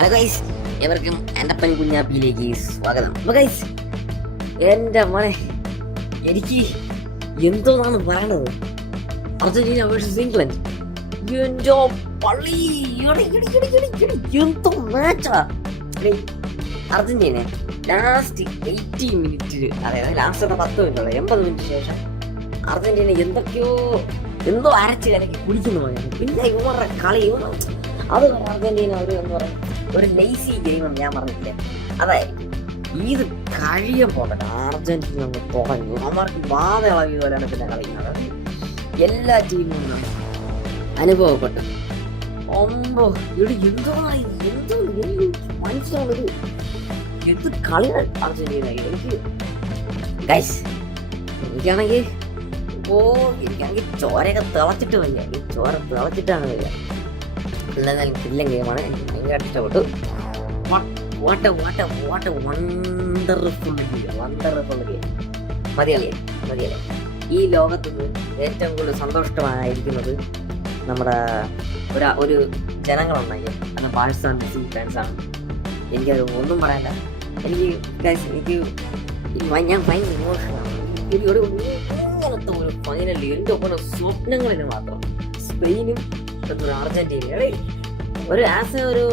Hello guys, എവർക്കും എൻ്റെപ്പൻ കുഞ്ഞാപ്പിയിലേക്ക് സ്വാഗതം. അപ്പോൾ guys, എൻ്റെ മോനെ എനിക്ക് എന്തോന്നാണ് പറയണത്. Argentina versus England. എന്തോ പള്ളി എന്തോ മാച്ചാ. അർജന്റീന ലാസ്റ്റ് 80 മിനിറ്റിൽ, അതായത് ലാസ്റ്റ് 10 മിനിറ്റുള്ള 80 മിനിറ്റ് ശേഷം അർജന്റീന എന്തോ അരച്ച് കലക്കി കുടിക്കുന്നു പോയത്. പിന്നെ ഇവരുടെ കളി അത് അർജന്റീന എന്താ പറയുക, ഒരു ലേസി ഗെയിം എന്ന് ഞാൻ പറഞ്ഞില്ലേ, അതായിരിക്കും ഇത് കഴിയുമ്പോൾ അർജന്റീന ഒന്ന് തുടങ്ങി അവർക്ക് ബാധ ഇളകിയ പോലെയാണ് പിന്നെ കളിക്കുന്നത്. എല്ലാ ടീമും അനുഭവപ്പെട്ടു. എന്തോ മനസ്സിലാവുന്നത് എന്ത് കളിയാണ് അർജന്റീന. എനിക്കാണെങ്കിൽ ചോരയൊക്കെ തിളച്ചിട്ട് വയ്യ. ഈ ചോര തിളച്ചിട്ടാണ് വയ്യ. എന്തായാലും കില്ല ഗെയിമാണ്, എനിക്ക് ഭയങ്കരമായിട്ട് ഇഷ്ടപ്പെട്ടു. What A wonderful game. മതിയല്ലേ. ഈ ലോകത്ത് ഏറ്റവും കൂടുതൽ സന്തോഷമായിരിക്കുന്നത് നമ്മുടെ ഒരു ജനങ്ങളുണ്ടായി, അത് പാകിസ്ഥാൻ മെസ്സി ഫാൻസാണ്. എനിക്കത് ഒന്നും പറയണ്ട. ഞാൻ ഭയങ്കര ഇമോഷനാണ്. ഇങ്ങനത്തെ ഒരു ഫൈനലിൽ എൻ്റെ ഒപ്പം സ്വപ്നങ്ങളിൽ മാത്രം സ്പെയിനും അർജന്റീനയും ഒരു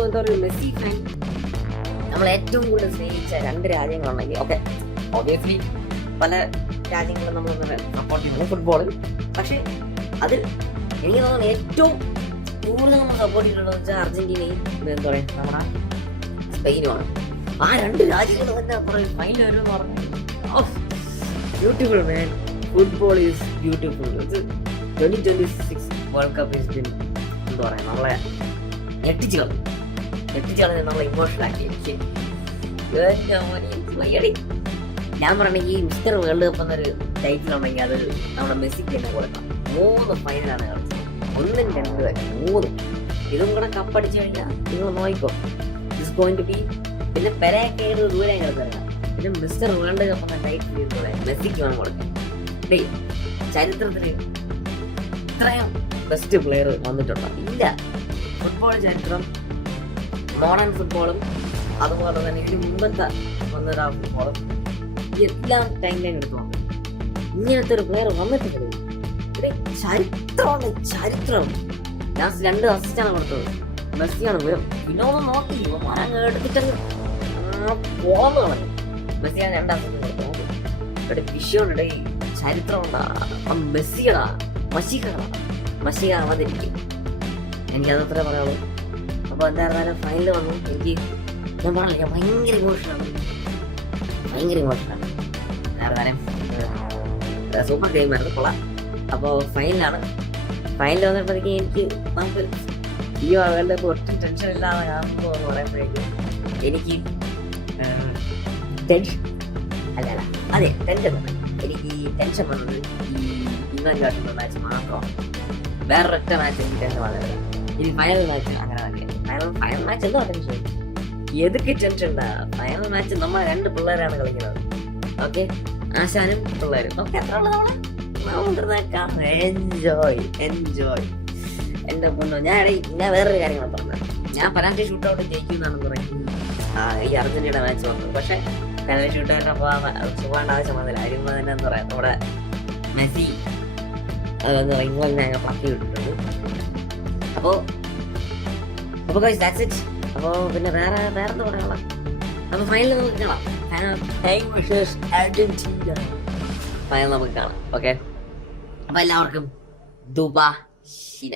എന്താ പറയുക, മെസ്സി ഫാൻ നമ്മൾ ഏറ്റവും കൂടുതൽ സ്നേഹിച്ച രണ്ട് രാജ്യങ്ങളുണ്ടെങ്കിൽ ഓക്കെ, ഒബിയസ്ലി പല രാജ്യങ്ങളും നമ്മൾ സപ്പോർട്ട് ചെയ്യുന്നത് ഫുട്ബോളിൽ. പക്ഷെ അതിൽ എനിക്ക് തോന്നുന്നു ഏറ്റവും കൂടുതൽ നമ്മൾ സപ്പോർട്ട് ചെയ്തിട്ടുള്ളത് വെച്ചാൽ അർജന്റീനയും എന്താ പറയുക നമ്മുടെ സ്പെയിനുമാണ്. ആ രണ്ട് രാജ്യങ്ങൾ തന്നെ പറയും ഫൈനൽ വരുമെന്ന് പറഞ്ഞു. Beautiful man, football is beautiful. 2026 world cup is bin എന്താ പറയുക, നമ്മളെ ഞെട്ടിച്ച് കളഞ്ഞ് നമ്മളെ ഇമോഷണൽ ആക്കി. ഞാൻ പറയണെങ്കിൽ ഈ മിസ്റ്റർ വേൾഡ് കപ്പ് എന്നൊരു ടൈറ്റിൽ ഉണ്ടെങ്കിൽ അത് നമ്മുടെ മെസ്സിക്ക് തന്നെ കൊടുക്കാം. 3 ഫൈനലാണ് കളിച്ചത്, 1, 2 വരെ 3. ഇതും കൂടെ കപ്പടിച്ചു കഴിഞ്ഞാൽ നിങ്ങൾ നോക്കിക്കോ, ഇറ്റ്സ് ഗോയിങ് ടു ബി. പിന്നെ പെരയൊക്കെ ദൂരെ കിടക്കുക. പിന്നെ മിസ്റ്റർ വേൾഡ് കപ്പ് എന്ന ടൈറ്റിൽ മെസ്സിക്ക് വേണം കൊടുക്കാൻ. ചരിത്രത്തിൽ ഇത്രയും ബെസ്റ്റ് പ്ലെയർ വന്നിട്ടുണ്ടോ? ഇല്ല. ഫുട്ബോൾ ചരിത്രം, മോഡേൺ ഫുട്ബോളും അതുപോലെ തന്നെ ഇതിന് മുമ്പത്തെ വന്നൊരാ ഫുട്ബോളും എല്ലാം ടൈം ലൈൻ എടുത്തു നോക്കും. ഇങ്ങനത്തെ ഒരു പ്ലെയർ വന്നിട്ടുണ്ട്. ചരിത്രം. ലാസ്റ്റ് 2 അസിസ്റ്റാണ് കൊടുത്തത്, മെസ്സിയാണ് വരും. പിന്നെ ഒന്ന് നോക്കി എടുത്തിട്ട് പോന്നു കളഞ്ഞു. മെസ്സിയാണ് 2 അസിസ്റ്റ് കൊടുത്തത്. ഇവിടെ വിഷയമുണ്ട്, ചരിത്രം ഉണ്ടാ മഷികാവാതിരിക്കും. എനിക്കതത്രേ പറയാനുള്ളൂ. അപ്പോൾ എന്തായിരുന്നാലും ഫൈനൽ വന്നു. ഞാൻ പറഞ്ഞില്ല, ഞാൻ ഭയങ്കര ഇമോഷനാണ്. എന്തായിരുന്നാലും സൂപ്പർ ഗെയിമായിരുന്നു, കൊള്ളാം. അപ്പോൾ ഫൈനൽ വന്നപ്പോഴത്തേക്ക് നമുക്ക് ഈ വേൾഡ് കപ്പ് ഒട്ടും ടെൻഷൻ ഇല്ലാതെ കാണുമ്പോൾ എന്ന് പറയുമ്പോഴേക്കും എനിക്ക് ടെൻഷൻ എനിക്ക് ടെൻഷൻ വന്നത് ഈ ഇംഗ്ലണ്ടായിട്ടുള്ള മാച്ച് മാത്രമാണ്. വേറൊരൊറ്റ മാച്ച് എനിക്ക് ടെൻഷൻ വന്നില്ല. ഇനി ഫൈനൽ മാച്ച് അങ്ങനെ തന്നെ. ഫൈനൽ മാച്ച് എന്താ ടെൻഷൻ? ഏതൊക്കെ ടെൻഷൻ ഉണ്ടാ? ഫൈനൽ മാച്ച് നമ്മൾ 2 പിള്ളേരാണ് കളിക്കുന്നത്. ഓക്കെ, ആശാനും പിള്ളേരും. ഓക്കെ, എത്ര ഉള്ളത് എൻജോയ്. എന്റെ പൊന്നോ, ഞാൻ വേറൊരു കാര്യങ്ങൾ പറഞ്ഞത്, ഞാൻ പെനാൽറ്റി ഷൂട്ട് ഔട്ട് ജയിക്കുമെന്നാണ് പറയുന്നത് ഈ അർജന്റീന മാച്ച് വന്നത്. പക്ഷെ പെനാൽറ്റി ഷൂട്ട് ഔട്ടിന് സുഖാണ്ട് ആവശ്യം വന്നില്ല. ആയിരുന്നു തന്നെ എന്താ പറയാ, നമ്മുടെ മെസ്സി ഇംഗ്ലണ്ടിനെ ഞങ്ങൾ പക്കി വിട്ടിട്ടുണ്ട്. അപ്പോൾ ദാറ്റ്സ് ഇറ്റ്. അപ്പോൾ പിന്നെ വേറെ എന്താ പറയാനുള്ള, അപ്പോൾ ഫൈനൽ നമുക്ക് കാണാം. ഫൈനൽ നമുക്ക് കാണാം. ഓക്കെ, അപ്പോൾ എല്ലാവർക്കും ദുബാ ശിന.